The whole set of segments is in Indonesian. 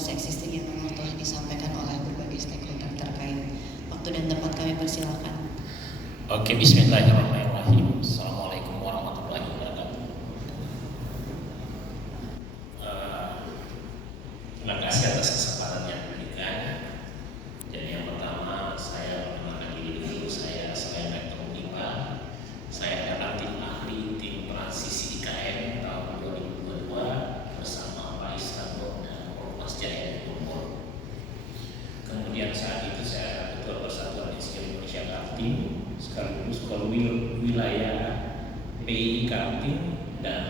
kondisi existing yang memang telah disampaikan oleh berbagai stakeholder terkait. Waktu dan tempat kami persilakan. Oke, bismillahirrahmanirrahim. Assalamualaikum warahmatullahi wabarakatuh. Terima kasih atas kesempatan yang diberikan. Jadi yang pertama saya perkenalkan diri dulu. Saya selain Rektor Unipar, saya adalah tim ahli tim transisi IKN tahun 2022 bersama Pak Isranto dan Mas Jaya Kumpul. Kemudian saat itu saya Ketua Persatuan Insinyur Indonesia Kaltim, sekaligus wilayah PI Kaltim dan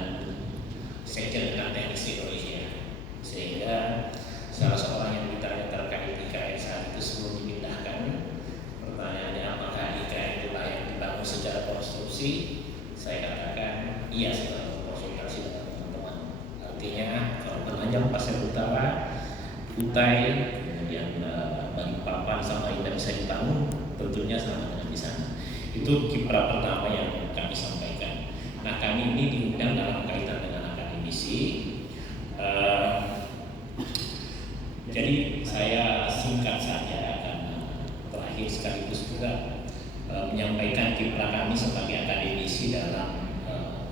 Sekjen Teknik Indonesia. Sehingga salah seorang yang ditanya terkait IKN saat itu sebelum dipindahkan, pertanyaannya apakah IKN itu layak dibangun secara konstruksi? Saya katakan iya setelah konsultasi dengan teman-teman. Artinya kalau Penanjang Pasir Utara, Kutai, kemudian Balikpapan sama Indah bisa dibangun, tentunya sama dengan di sana. Itu kiprah pertama yang kami sampaikan. Nah, kami ini diundang dalam kaitan dengan akademisi. Jadi saya singkat saja karena terakhir sekaligus juga menyampaikan kiprah kami sebagai akademisi dalam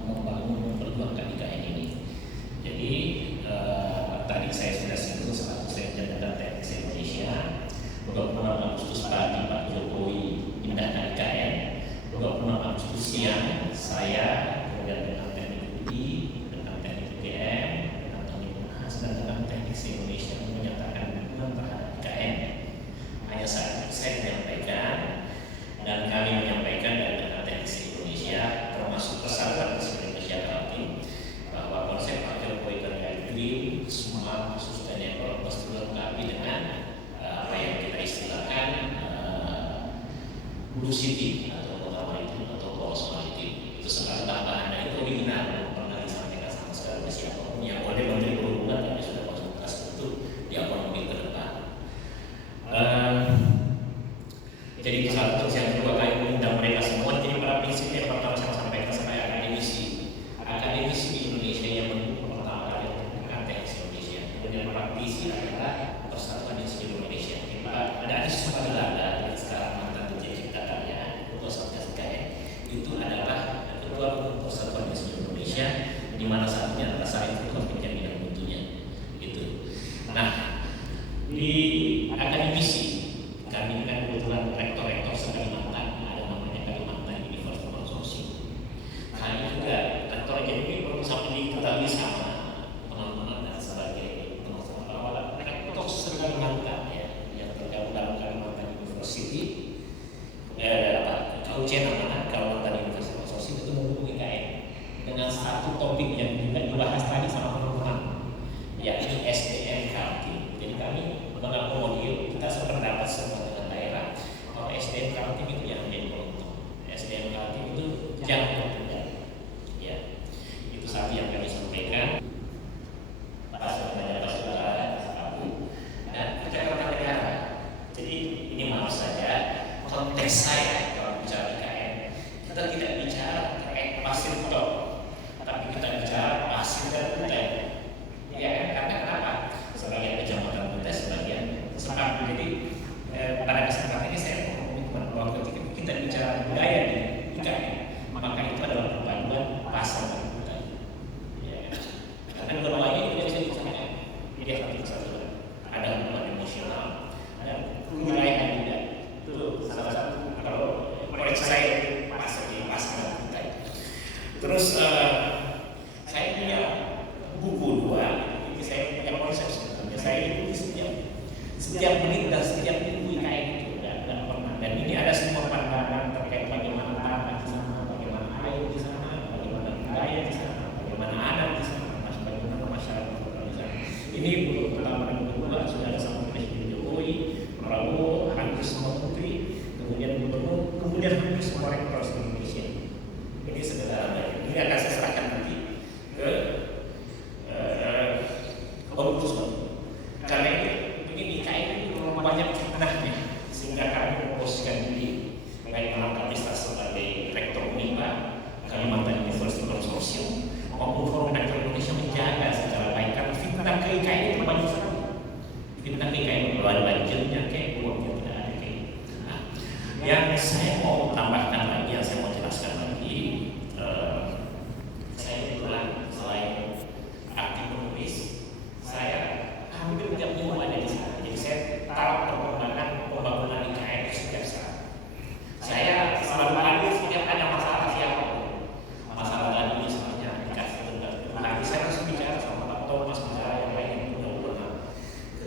memperjuangkan IKN ini. Jadi tadi saya sudah singgung selaku Sekjen Teknik Indonesia. 26 Agustus pagi Pak Jokowi pindahkan IKN. 26 Agustus siang saya kemudian dengan Teknik UI, dengan Teknik UGM, dengan Teknik Unhas dan dengan Teknik Indonesia menyatakan dukungan terhadap IKN. Hanya saat itu saya menyampaikan dan kami menyampaikan dengan Teknik Indonesia termasuk Persatuan Indonesia Kaltim bahwa konsep Pak Jokowi terkait green, smart, sustainable mesti dilengkapi dengan apa yang kita istilahkan blue city atau kota maritim atau poros maritim. Itu sekali tambahan dan itu original, belum pernah disampaikan sama sekali oleh siapapun yang oleh Menteri Perhubungan. Kami sudah konsultasi itu di ekonomi ke depan. Jadi saat itu yang kedua kali mengundang mereka semua. Jadi para prinsip yang pertama saya sampaikan sebagai akademisi di Indonesia yang mendukung pertama kali dengan Teknik Indonesia. Kemudian praktisi adalah Persatuan Insinyur Indonesia. Ada Anies Sumatera yang sekarang mantan Dirjen Cipta Karya, Ketua Satgas IKN, itu adalah Ketua Persatuan Insinyur Indonesia, di mana saatnya adalah saya itu penjaminan mutunya. Gitu. Nah, di akademisi kami kan kebetulan rektor-rektor se-Kalimantan, ada namanya Kalimantan University Consortium. Kami juga rektor ini perlu sampai diketahui sama teman-teman dan sebagai teman-teman bahwa rektor se-Kalimantan yang tergabung dalam Kalimantan University, KUC namanya Kalimantan University Consortium itu mendukung IKN dengan satu topik yang juga dibahas tadi sama teman-teman, yakni SDM Kaltim. Jadi kami mengakomodir, kita sependapat semua dengan daerah kalau SDM Kaltim itu yang menjadi penonton. SDM Kaltim itu jangan tertunda. Ya, itu satu yang kami sampaikan. Dan kecerdasan. Jadi ini maaf saja konteks saya kalau bicara IKN, kita tidak bicara terkait pasir top, tapi kita bicara pasir dan kutai. Ya, karena kenapa? Sebagian kecamatan kutai, sebagian sepak. Jadi pada kesempatan ini saya mengumpulkan bahwa ketika kita bicara budaya di IKN, maka itu adalah perpaduan pasar dan kutai. Ya, karena kedua ini tidak bisa dipisahkan. Dia satu kesatuan. Ada hubungan emosional dan wilayah juga. Itu salah satu kalau proyek saya pasar dan kutai. Terus saya punya buku dua. Jadi saya punya konsep sebenarnya. Saya ikuti setiap menit dan setiap minggu IKN itu dan pernah. Dan ini ada semua pandangan terkait bagaimana tanah di sana, bagaimana air di sana, bagaimana budaya di sana, bagaimana adat di sana, bagaimana masyarakat di sana. Ini buku pertama dan kedua sudah ada sama Presiden Jokowi, Prabowo, hampir semua menteri, kemudian gubernur, kemudian hampir semua rektor Indonesia. Ini sederhana. Ini akan saya serahkan nanti ke Ombudsman. Karena ini IKN ini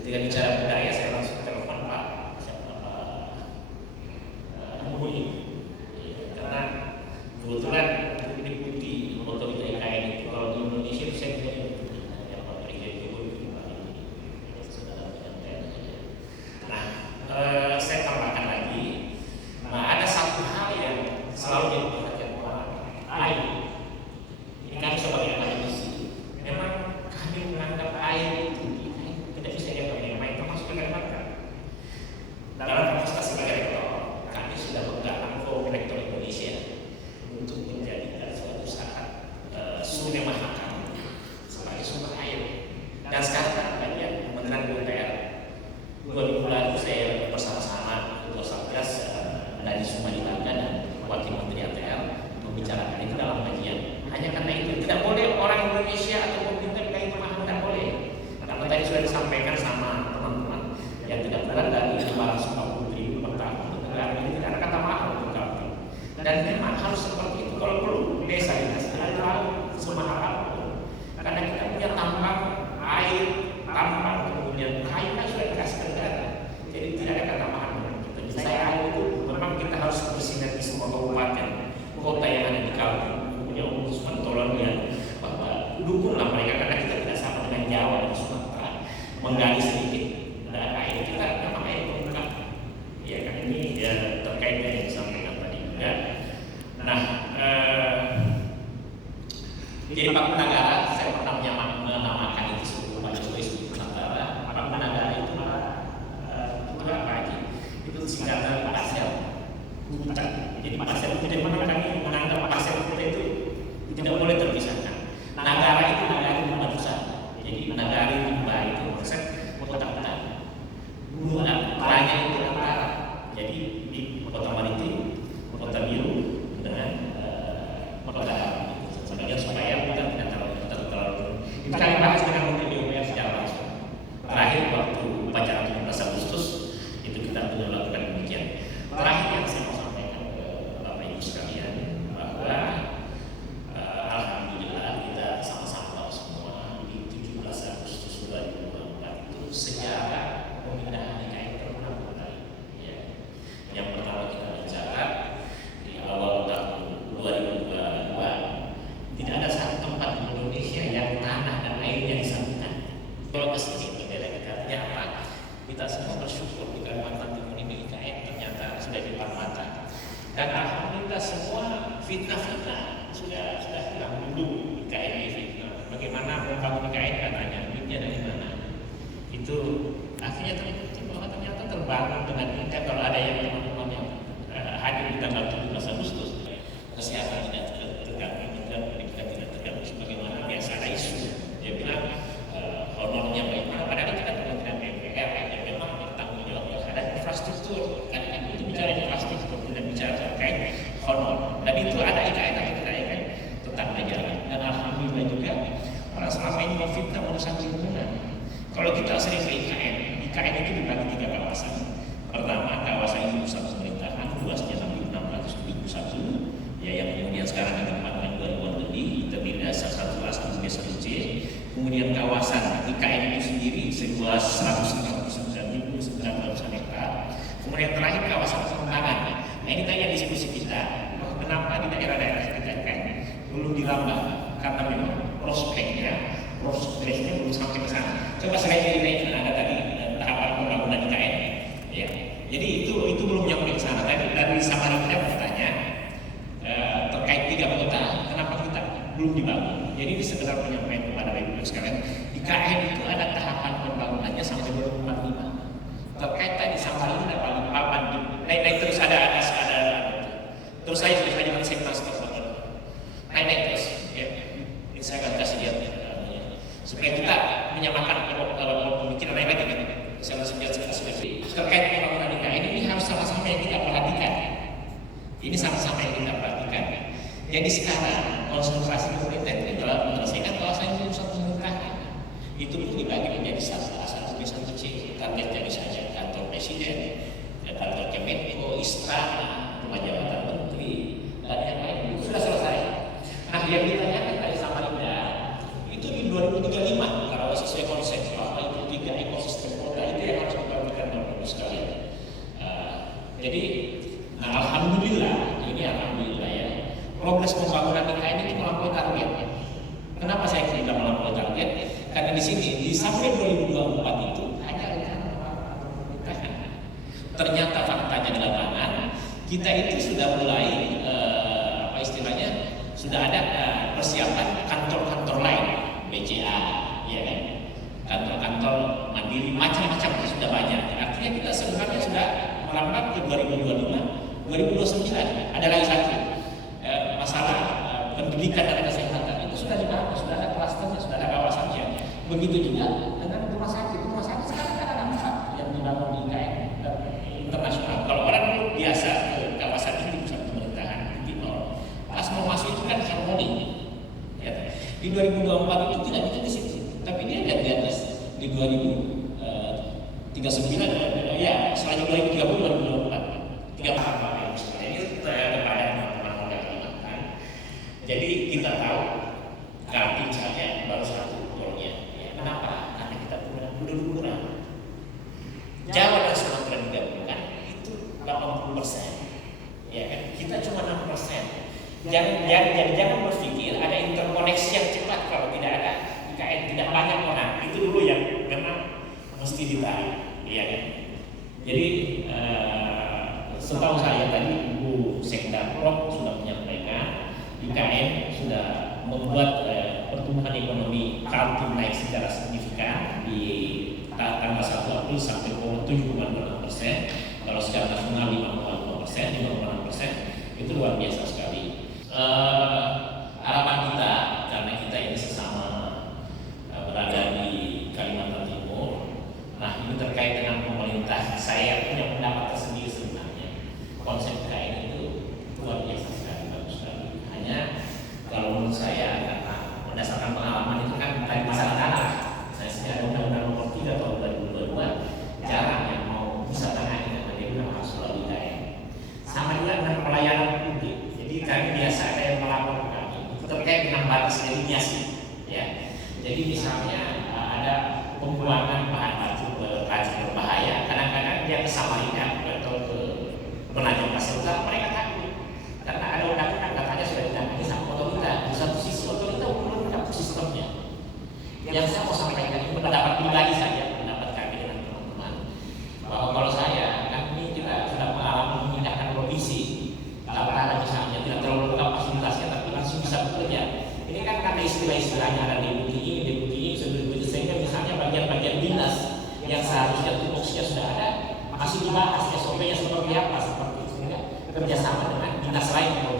Ketika bicara budaya saya langsung telepon Pak Muhyi, karena kebetulan ini putih otorita IKN itu kalau di Indonesia itu saya tidak yang Pak Presiden Jokowi itu saudara penyantai. Nah, saya tambahkan lagi, ada satu hal yang selalu jadi perhatian orang, air. Ini kami sebagai akademisi, memang kami menganggap air itu tidak bisa diapa-apain, termasuk Kalimantan. Dalam kapasitas sebagai rektor, kami sudah menggalang forum rektor Indonesia untuk menjadikan suatu saat Sungai Mahakam sebagai sumber air. Dan sekarang bagian Kementerian PUPR 2000 lalu saya bersama-sama Ketua Satgas dari Sumatera Utara dan Wakil Menteri ATR membicarakan itu dalam kajian. Hanya karena itu tidak boleh orang Indonesia atau pemerintah kayak pemahaman, tidak boleh. Karena tadi sudah disampaikan sama teman-teman yang tidak kurang dari 540 triliun per tahun negara ini tidak ada kata mahal untuk kami. Dan memang harus seperti itu. Kalau perlu desa tidak terlalu semahal apapun. Karena kita punya tambang air, tambang kemudian kayu kan sudah dikasih ke negara. Jadi tidak ada kata mahal dengan kita. Jadi saya air itu memang kita harus bersinergi semua kabupaten, kota yang ada di Kaltim, punya ombudsman tolong ya bahwa dukunglah mereka karena kita tidak sama dengan Jawa dan Sumatera menggali sedikit air kita memang air pengungkap. Ya kan ini ya terkait dengan yang disampaikan tadi juga. Nah, jadi Pak Negara saya pernah menamakan itu sebelum Pak Jokowi sebelum Nusantara. Pak Negara itu itu apa lagi? Itu singkatan Pasel Putra. Jadi Pasel Putra mana kami menganggap Pasel Putra itu tidak boleh terpisahkan. Negara itu negara kemanusiaan. Jadi negara itu konsep kota-kota. Dua lainnya itu antara. Jadi di kota maritim, kota biru dengan kota darat. Sebenarnya supaya kita tidak terlalu. Kita bahas dengan Menteri BUMN secara langsung. Terakhir waktu upacara 17 Agustus itu kita sudah lakukan demikian. Terakhir yang saya mau sampaikan ke Bapak Ibu sekalian bahwa alhamdulillah kita sama-sama tahu semua di 17 Agustus 2024 itu sejarah pemindahan IKN terulang kembali. Ya. Yang pertama kita bicara di awal tahun 2022 tidak ada satu tempat di Indonesia yang tanah dan airnya disatukan. Kalau kesini kita apa? Kita semua bersyukur di Kalimantan Timur ini IKN ternyata sudah di depan mata. Dan alhamdulillah semua fitnah-fitnah sudah hilang dulu. IKN ini fitnah. Bagaimana membangun IKN katanya duitnya dari mana? Itu akhirnya ternyata terbangun dengan indah. Kalau ada yang teman-teman yang hadir di tanggal 17 Agustus kesehatan tidak terganggu dan pendidikan tidak terganggu sebagaimana biasa ada isu. Dia bilang honornya bagaimana? Padahal kita Kementerian PUPR yang memang bertanggung jawab terhadap infrastruktur. Kan itu bicara infrastruktur tidak bicara terkait honor. Dan itu ada IKN atau tidak IKN tetap berjalan. Dan alhamdulillah juga orang selama ini memfitnah merusak lingkungan. Kalau kita sering ke IKN itu dibagi 3 kawasan. Pertama kawasan ini pusat pemerintahan luasnya 6.600.000 ya yang kemudian sekarang ditempatkan 2 lebih terdiri dari satu kelas B1C. Kemudian kawasan IKN itu sendiri seluas 149.900 hektar. Kemudian terakhir kawasan pengembangan. Nah ini tanya diskusi kita, kenapa di daerah-daerah kita IKN belum dirambah? Karena memang progresnya belum sampai ke sana. Coba saya ini ada tadi tahapan pembangunan IKN. Ya, jadi itu belum nyampe ke sana. Tadi dari Samarinda bertanya terkait 3 kota, kenapa kita belum dibangun? Jadi ini sekedar penyampaian kepada Ibu sekalian. IKN itu ada tahapan pembangunannya sampai 2045. Terkait tadi Samarinda Balikpapan, naik terus ada terus saya dengan segmen naik terus. Ya. Ini saya akan kasih lihat supaya kita menyamakan pemikiran lain lagi. Saya langsung lihat terkait pembangunan IKN ini harus sama-sama yang kita perhatikan. Ini sama-sama yang kita perhatikan. Jadi sekarang konsentrasi pemerintah itu adalah menyelesaikan kawasan ini pusat pemerintahan. Itu pun dibagi menjadi satu B1C. Targetnya bisa saja kantor presiden, kantor Kemenko, istana, rumah jabatan menteri, dan yang lain itu sudah selesai. Nah yang ditanyakan tadi Samarinda itu di 2035 kalau sesuai konsep bahwa itu 3 ekosistem kota Jadi alhamdulillah ya, progres pembangunan IKN ini melampaui target. Kenapa saya tidak melampaui target? Karena di sini di sampai 2024 itu hanya rencana pembangunan. Ternyata faktanya di lapangan kita itu sudah mulai sudah ada persiapan kantor-kantor lain, BCA, ya kan, kantor-kantor mandiri macam-macam sudah banyak. Artinya kita sebenarnya sudah melambat ke 2025, 2029. Ada lagi satu masalah pendidikan dan kesehatan itu sudah dibahas, sudah ada klasternya, sudah ada kawasannya. Begitu juga dengan rumah sakit. Rumah sakit sekarang kan ada 4 yang dibangun di IKN internasional. Kalau orang biasa ke kawasan ini pusat pemerintahan di timur, pas mau masuk itu kan harmoni. Ya, di 2024 itu tidak bisa di situ, tapi dia di atas di 2039 ya, selanjutnya 2030 2024. 3 tahun Pak ini kepada teman-teman modal Kalimantan. Jadi kita tahu Kaltim saja baru 1 pulau-nya. Ya, kenapa? Karena kita punya penduduk kurang. Jawa dan Sumatera digabungkan itu 80%. Ya kan? Kita cuma 6%. Jangan berpikir ada interkoneksi yang cepat kalau tidak ada IKN, tidak banyak orang. Itu dulu yang memang mesti ditahu, ya kan? Jadi setahu saya tadi Ibu Sekda Prok sudah menyampaikan IKN sudah membuat pertumbuhan ekonomi Kaltim naik secara signifikan di tanggal 1 April sampai 7,6%. Kalau secara nasional 5,2%, itu luar biasa sekali. Harapan kita, karena kita ini sesama berada di Kalimantan Timur, nah ini terkait dengan pemerintah, saya punya pendapat tersendiri sebenarnya. Konsep IKN itu luar biasa sekali, bagus sekali. Hanya kalau menurut saya, karena berdasarkan pengalaman itu kan dari masalah tanah, saya sejak Undang-Undang Nomor 3 tahun 2022 jarang yang mau bisa tangani karena dia memang harus melalui IKN. Sama juga dengan pelayanan publik. Jadi kami biasa ada yang melapor ke kami terkait dengan batas delineasi, ya. Jadi misalnya ada pembuangan bahan baku racun berbahaya, kadang-kadang dia ke Samarinda atau ke Penajam Pasir Utara, mereka takut karena ada undang-undang katanya sudah ditangani sama otorita. Di satu sisi otorita belum mendapat sistemnya. Yang saya mau sampaikan ini pendapat pribadi saja, pendapat kami dengan teman-teman, bahwa kalau saya kan ini kita sudah mengalami memindahkan provinsi, Kaltara misalnya tidak terlalu lengkap fasilitasnya tapi langsung bisa bekerja. Ini kan karena istilah-istilahnya ada deputi ini, sehingga misalnya bagian-bagian dinas yang seharusnya tupoksinya sudah ada masih dibahas SOP-nya seperti apa, seperti itu, sehingga kerjasama dengan dinas lain yang